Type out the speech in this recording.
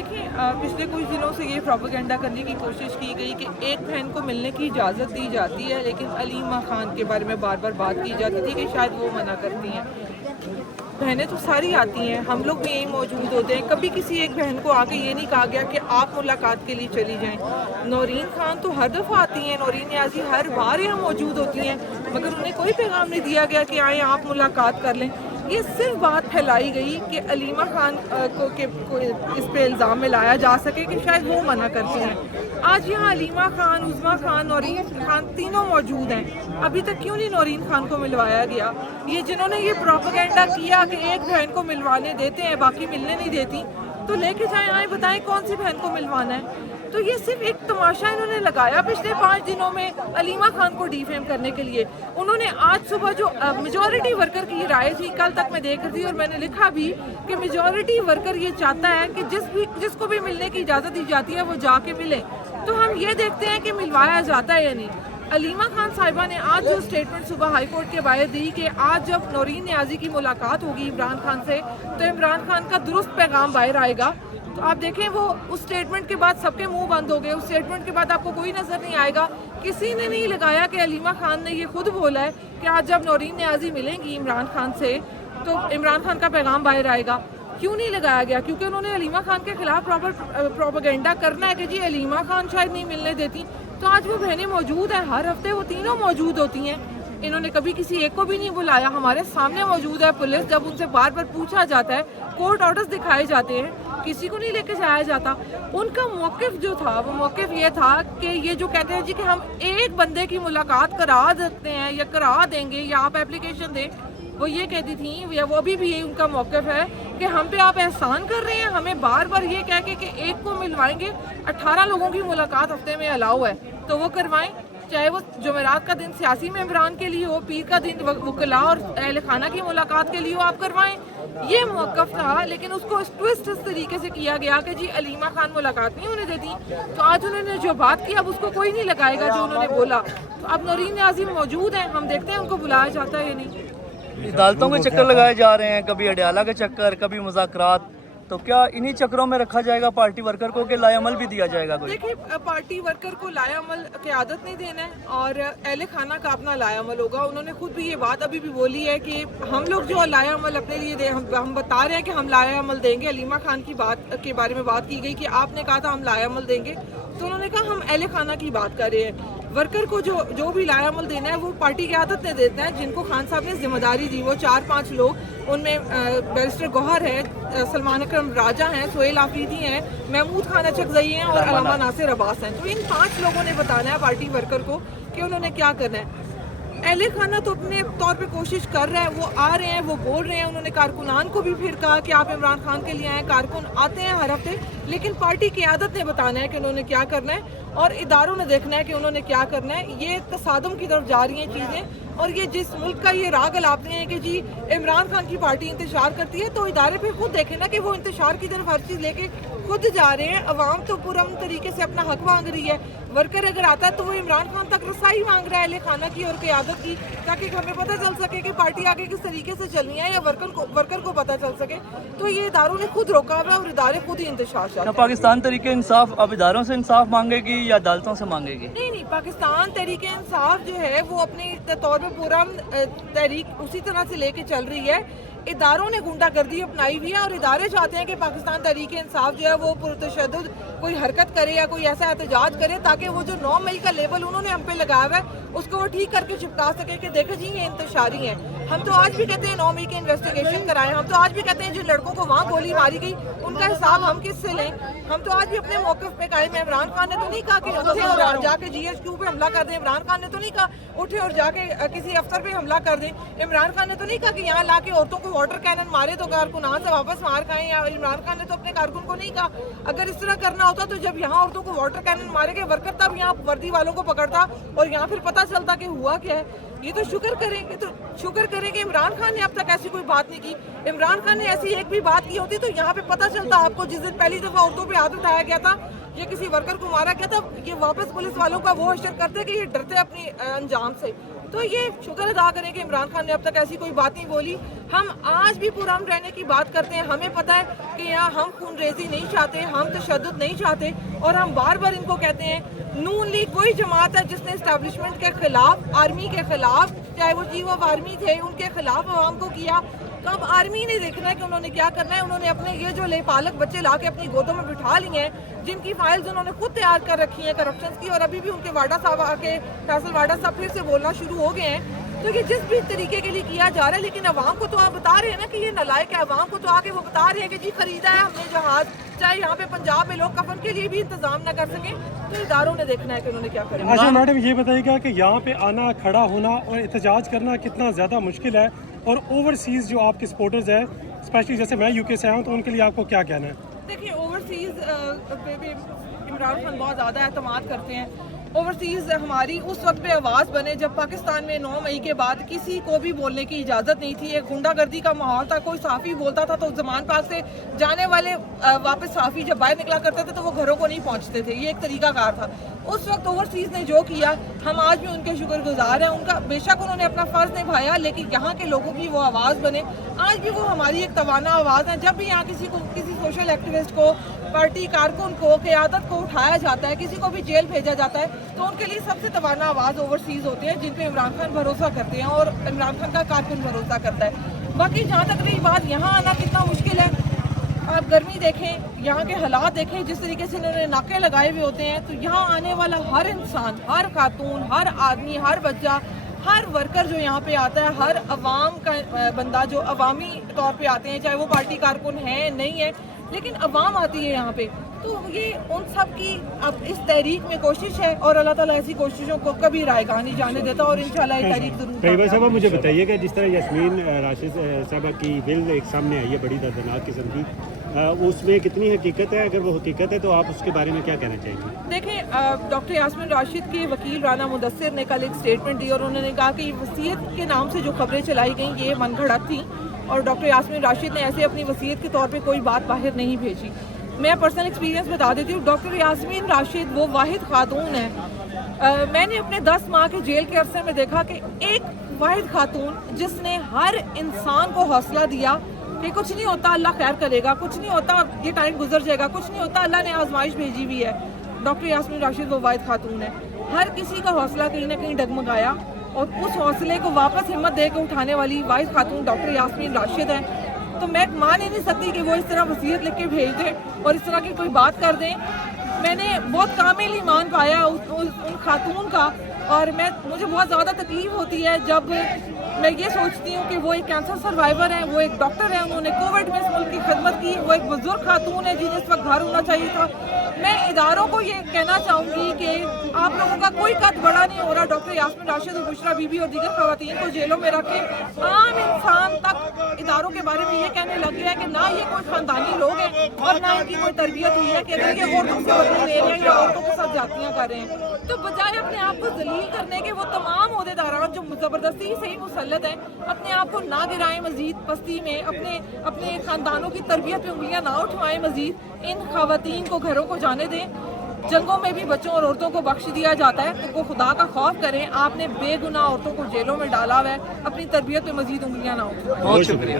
देखिए पिछले कुछ दिनों से ये प्रोपेगेंडा करने की कोशिश की गई कि एक बहन को मिलने की इजाज़त दी जाती है, लेकिन अलीमा खान के बारे में बार बार बात की जाती थी कि शायद वो मना करती हैं। बहनें तो सारी आती हैं, हम लोग भी यहीं मौजूद होते हैं। कभी किसी एक बहन को आके ये नहीं कहा गया कि आप मुलाकात के लिए चली जाएं। नौरीन खान तो हर दफ़ा आती हैं, नौरीन नियाज़ी हर बार यहाँ मौजूद होती हैं, मगर उन्हें कोई पैगाम नहीं दिया गया कि आएँ आप मुलाकात कर लें। ये सिर्फ बात फैलाई गई कि अलीमा खान को इस पे इल्ज़ाम में लाया जा सके कि शायद वो मना करती हैं। आज यहाँ अलीमा खान, उज़मा खान, नौरीन खान तीनों मौजूद हैं। अभी तक क्यों नहीं नौरीन खान को मिलवाया गया? ये जिन्होंने ये प्रोपेगेंडा किया कि एक बहन को मिलवाने देते हैं बाकी मिलने नहीं देती, तो लेके जाएं, आए बताएं कौन सी बहन को मिलवाना है। तो ये सिर्फ एक तमाशा इन्होंने लगाया पिछले 5 दिनों में अलीमा खान को डिफेम करने के लिए। उन्होंने आज सुबह जो मेजॉरिटी वर्कर की राय थी, कल तक मैं देख रही थी और मैंने लिखा भी कि मेजॉरिटी वर्कर ये चाहता है कि जिसको भी मिलने की इजाज़त दी जाती है वो जाके मिले। तो हम ये देखते हैं कि मिलवाया जाता है या नहीं। अलीमा खान साहिबा ने आज जो स्टेटमेंट सुबह हाई कोर्ट के बाहर दी कि आज जब नौरीन नियाज़ी की मुलाकात होगी इमरान खान से, तो इमरान खान का दुरुस्त पैगाम बाहर आएगा। तो आप देखें वो उस स्टेटमेंट के बाद सबके मुंह बंद हो गए। उस स्टेटमेंट के बाद आपको कोई नज़र नहीं आएगा, किसी ने नहीं लगाया कि अलीमा खान ने ये खुद बोला है कि आज जब नौरीन नियाज़ी मिलेंगी इमरान खान से तो इमरान खान का पैगाम बाहर आएगा। क्यों नहीं लगाया गया? क्योंकि उन्होंने अलीमा खान के खिलाफ प्रोपेगेंडा करना है कि जी अलीमा खान शायद नहीं मिलने देती। तो आज वो बहनें मौजूद हैं, हर हफ्ते वो तीनों मौजूद होती हैं। इन्होंने कभी किसी एक को भी नहीं बुलाया, हमारे सामने मौजूद है पुलिस। जब उनसे बार बार पूछा जाता है, कोर्ट ऑर्डर्स दिखाए जाते हैं, किसी को नहीं लेके जाया जाता। उनका मौक़िफ़ जो था वो मौक़िफ़ ये था कि ये जो कहते हैं जी कि हम एक बंदे की मुलाकात करा देते हैं या करा देंगे या आप एप्लीकेशन दें, वो ये कहती थी या वो अभी भी यही उनका मौक़िफ़ है कि हम पे आप एहसान कर रहे हैं, हमें बार बार ये कह के कि एक को मिलवाएंगे। 18 लोगों की मुलाकात हफ्ते में अलाउ है तो वो करवाएं, चाहे वो जुमेरात का दिन सियासी मेंबरान के लिए हो, पीर का दिन वकला और अहल खाना की मुलाकात के लिए हो, आप करवाएं। ये मौक़िफ़ था, लेकिन उसको ट्विस्ट इस तरीके से किया गया कि जी अलीमा खान मुलाकात नहीं होने देती। तो आज उन्होंने जो बात की अब उसको कोई नहीं लगाएगा जो उन्होंने बोला। तो अब नौरीन नियाज़ी मौजूद हैं, हम देखते हैं उनको बुलाया जाता है या नहीं। अदालतों के चक्कर लगाए जा रहे हैं, कभी अडयाला के चक्कर, कभी मुज़ाकरात, तो क्या इन्हीं चक्रों में रखा जाएगा पार्टी वर्कर को कि लाएअमल भी दिया जाएगा? कोई देखिए पार्टी वर्कर को लाएअमल की आदत नहीं देना है और अहले खाना का अपना लाएअमल होगा। उन्होंने खुद भी ये बात अभी भी बोली है कि हम लोग जो लाएअमल अपने लिए दे, हम बता रहे हैं कि हम लाएअमल देंगे। अलीमा खान की बात के बारे में बात की गई कि आपने कहा था हम लाएअमल देंगे, तो उन्होंने कहा हम अहले खाना की बात कर रहे हैं। वर्कर को जो भी लाएअमल देना है वो पार्टी की आदत ने देते हैं, जिनको खान साहब ने जिम्मेदारी दी। वो 4-5 लोग, उनमें बैरिस्टर गौहर है, सलमान अकरम राजा हैं, सोहेल आफरीदी हैं, महमूद खान अचकज़ई हैं और अलामा नासिर अब्बास हैं। तो इन 5 लोगों ने बताना है पार्टी वर्कर को कि उन्होंने क्या करना है। अहले खाना तो अपने तौर पे कोशिश कर रहा है, वो आ रहे हैं, वो बोल रहे हैं। उन्होंने कारकुनान को भी फिर कहा कि आप इमरान खान के लिए आए। कारकुन आते हैं हर हफ्ते, लेकिन पार्टी की आदत ने बताना है कि उन्होंने क्या करना है और इदारों ने देखना है कि उन्होंने क्या करना है। ये तसादुम की तरफ जा रही हैं चीज़ें, और ये जिस मुल्क का ये राग अलापते हैं कि जी इमरान खान की पार्टी इंतशार करती है, तो इदारे फिर खुद देखें ना कि वो इंतशार की तरफ हर चीज़ लेके खुद जा रहे हैं। अवाम तो पुरअमन तरीके से अपना हक मांग रही है। वर्कर अगर आता है तो वो इमरान खान तक रसाई मांग रहा है अहले खाना की और क़यादत की, ताकि हमें पता चल सके कि पार्टी आगे किस तरीके से चलनी है या वर्कर को पता चल सके। तो ये इदारों ने खुद रोका हुआ है और इदारे खुद ही इंतशार चाहते हैं। पाकिस्तान तहरीके इंसाफ अब इदारों से इंसाफ मांगेगी या अदालतों से मांगेगी? नहीं, पाकिस्तान तहरीके इंसाफ जो है वो अपनी तौर पर पूरा तहरीक उसी तरह से लेके चल रही है। इदारों ने गुंडागर्दी अपनाई हुई है और इदारे चाहते हैं कि पाकिस्तान तहरीक इंसाफ जो है वो पुरतशद्दुद कोई हरकत करे या कोई ऐसा एहतजाज करे, ताकि वो जो 9 मई का लेबल उन्होंने हम पे लगाया हुआ है उसको वो ठीक करके चिपका सके कि देखो जी ये इंतशारी हैं। हम तो आज भी कहते हैं 9 मई की इन्वेस्टिगेशन कराएं। हम तो आज भी कहते हैं जिन लड़कों को वहाँ गोली मारी गई उनका हिसाब हम किससे लें। हम तो आज भी अपने मौक़िफ़ पे कायम है। इमरान खान ने तो नहीं कहा कि उठे और जाके GHQ पे हमला कर दें। इमरान खान ने तो नहीं कहा उठे और जाके किसी अफसर पे हमला कर दें। इमरान खान ने तो नहीं कहा कि यहाँ ला के औरतों को वाटर कैनन मारे तो कारकुनान से वापस मार खाएं। या इमरान खान ने तो अपने कारकुन को नहीं कहा अगर इस तरह करना होता तो जब यहाँ औरतों को वाटर कैनन मारे गए वर्कर तब यहाँ वर्दी वालों को पकड़ता और यहाँ फिर पता चलता कि हुआ क्या है। ये तो शुक्र करें कि इमरान खान ने अब तक ऐसी कोई बात नहीं की। इमरान खान ने ऐसी एक भी बात की होती तो यहाँ पे पता चलता आपको। जिस दिन पहली दफ़ा औरतों पे हाथ उठाया गया था या किसी वर्कर को मारा गया था, ये वापस पुलिस वालों का वो हशर करते कि ये डरते अपनी अंजाम से। तो ये शुक्र अदा करें कि इमरान खान ने अब तक ऐसी कोई बात नहीं बोली। हम आज भी पुरअमन रहने की बात करते हैं, हमें पता है कि यहाँ हम खून रेजी नहीं चाहते, हम तशद्दुद नहीं चाहते, और हम बार बार इनको कहते हैं। नून लीग वही जमात है जिसने इस्टेब्लिशमेंट के खिलाफ, आर्मी के खिलाफ, चाहे वो चीफ ऑफ आर्मी थे, उनके खिलाफ आवाम को किया। तो अब आर्मी ने देखना है कि उन्होंने क्या करना है। उन्होंने अपने ये जो लेपालक बच्चे ला के अपनी गोदों में बिठा लिए हैं, जिनकी फाइल्स उन्होंने खुद तैयार कर रखी हैं करप्शन की, और अभी भी उनके वाडा साहब आके, फैसल वाडा साहब फिर से बोलना शुरू हो गए हैं। तो ये जिस भी तरीके के लिए किया जा रहा है, लेकिन अवाम को तो आप बता रहे हैं ना कि ये नालायक है। अवाम को तो आके वो बता रहे हैं कि जी खरीदा है हमने जहाज, चाहे यहाँ पे पंजाब में लोग कफन के लिए भी इंतजाम न कर सकें। तो इदारों ने देखना है कि उन्होंने क्या करना है। अच्छा मैडम, ये बताइएगा कि यहाँ पे आना, खड़ा होना और एहतजाज करना कितना ज़्यादा मुश्किल है, और ओवरसीज़ जो आपके सपोर्टर्स हैं, स्पेशली जैसे मैं यूके से आया हूँ, तो उनके लिए आपको क्या कहना है? देखिए, ओवरसीज़ पे भी इमरान खान बहुत ज़्यादा एतमाद करते हैं। ओवरसीज़ हमारी उस वक्त पे आवाज़ बने जब पाकिस्तान में 9 मई के बाद किसी को भी बोलने की इजाज़त नहीं थी। एक गुंडागर्दी का माहौल था, कोई सहाफ़ी बोलता था तो ज़मान पाक से जाने वाले वापस सहाफ़ी जब बाहर निकला करते थे तो वो घरों को नहीं पहुंचते थे। ये एक तरीक़ाकार था। उस वक्त ओवरसीज़ ने जो किया, हम आज भी उनके शुक्रगुजार हैं। उनका बेशक उन्होंने अपना फ़र्ज़ निभाया, लेकिन यहाँ के लोगों की वो आवाज़ बने। आज भी वो हमारी एक तवाना आवाज़ है। जब भी यहाँ किसी सोशल एक्टिविस्ट को, पार्टी कारकुन को, क़यादत को उठाया जाता है, किसी को भी जेल भेजा जाता है, तो उनके लिए सबसे तवाना आवाज़ ओवरसीज़ होते हैं, जिन पे इमरान खान भरोसा करते हैं और इमरान खान का कारकुन भरोसा करता है। बाकी जहाँ तक रही बात यहाँ आना कितना मुश्किल है, आप गर्मी देखें, यहाँ के हालात देखें, जिस तरीके से इन्होंने नाके लगाए हुए होते हैं, तो यहाँ आने वाला हर इंसान, हर खातून, हर आदमी, हर बच्चा, हर वर्कर जो यहाँ पे आता है, हर अवाम का बंदा जो अवामी तौर पे आते हैं, चाहे वो पार्टी कारकुन है नहीं है, लेकिन अवाम आती है यहाँ पे, तो ये उन सब की अब इस तहरीक में कोशिश है, और अल्लाह ताला ऐसी कोशिशों को कभी रायगाह नहीं जाने देता, और इंशाल्लाह ये तहरीक जरूर। कई साहब मुझे बताइएगा, जिस तरह यास्मीन राशिद साहबा की बिल एक सामने आई है बड़ी दर्दनाक किस्म की, उसमें कितनी हकीकत है? अगर वो हकीकत है तो आप उसके बारे में क्या कहना चाहेंगे? देखें, डॉक्टर यास्मीन राशिद के वकील राना मुदस्सिर ने कल एक स्टेटमेंट दी, और उन्होंने कहा कि वसीयत के नाम से जो खबरें चलाई गई ये मनगढ़ंत थी, और डॉक्टर यास्मीन राशिद ने ऐसे अपनी वसीयत के तौर पे कोई बात बाहर नहीं भेजी। मैं पर्सनल एक्सपीरियंस बता देती हूँ। डॉक्टर यास्मीन राशिद वो वाहिद खातून है, मैंने अपने 10 माह के जेल के अरसे में देखा कि एक वाहिद खातून जिसने हर इंसान को हौसला दिया कि कुछ नहीं होता, अल्लाह खैर करेगा, कुछ नहीं होता, ये टाइम गुजर जाएगा, कुछ नहीं होता, अल्लाह ने आजमाइश भेजी हुई है। डॉक्टर यास्मीन राशिद वो वाहिद खातून है। हर किसी का हौसला कहीं ना कहीं डगमगाया, और उस हौसले को वापस हिम्मत दे के उठाने वाली वाहिद खातून डॉक्टर यास्मीन राशिद है। तो मैं मान ही नहीं सकती कि वो इस तरह वसीयत लिख के भेज दें और इस तरह की कोई बात कर दें। मैंने बहुत कामिल ईमान पाया उन खातून का, और मुझे बहुत ज़्यादा तकलीफ़ होती है जब मैं ये सोचती हूँ कि वो एक कैंसर सर्वाइवर है, वो एक डॉक्टर है, उन्होंने कोविड में इस मुल्क की खिदमत की, वो एक बुजुर्ग खातून है जिन्हें इस वक्त घर होना चाहिए था। मैं इदारों को ये कहना चाहूँगी कि आप लोगों का कोई कद बड़ा नहीं हो रहा। डॉक्टर यास्मीन राशिद और बुशरा बीबी और दीगर खवातीन को जेलों में रखें। आम इंसान तक इदारों के बारे में ये कहने लग गया है कि ना ये कोई खानदानी लोग हैं और ना इनकी कोई तरबियत हुई है कि अगर ये औरतों से बदले ले रहे हैं या औरतों के साथ जातियाँ कर रहे हैं, तो बजाय अपने आप को जलील करने के वो तमाम ओहदेदारान जो ज़बरदस्ती से ही मुसल्लत हैं, अपने आप को ना गिराएं मजीद पस्ती में, अपने खानदानों की तरबियत पे उंगलियां ना उठवाएं मजीद। इन खवातीन को घरों को जाने दें। जंगों में भी बच्चों और औरतों को बख्श दिया जाता है, तो वो खुदा का खौफ करें। आपने बेगुनाह औरतों को जेलों में डाला हुआ है, अपनी तरबियत पे मजीद उंगलियां ना उठाएं। बहुत शुक्रिया।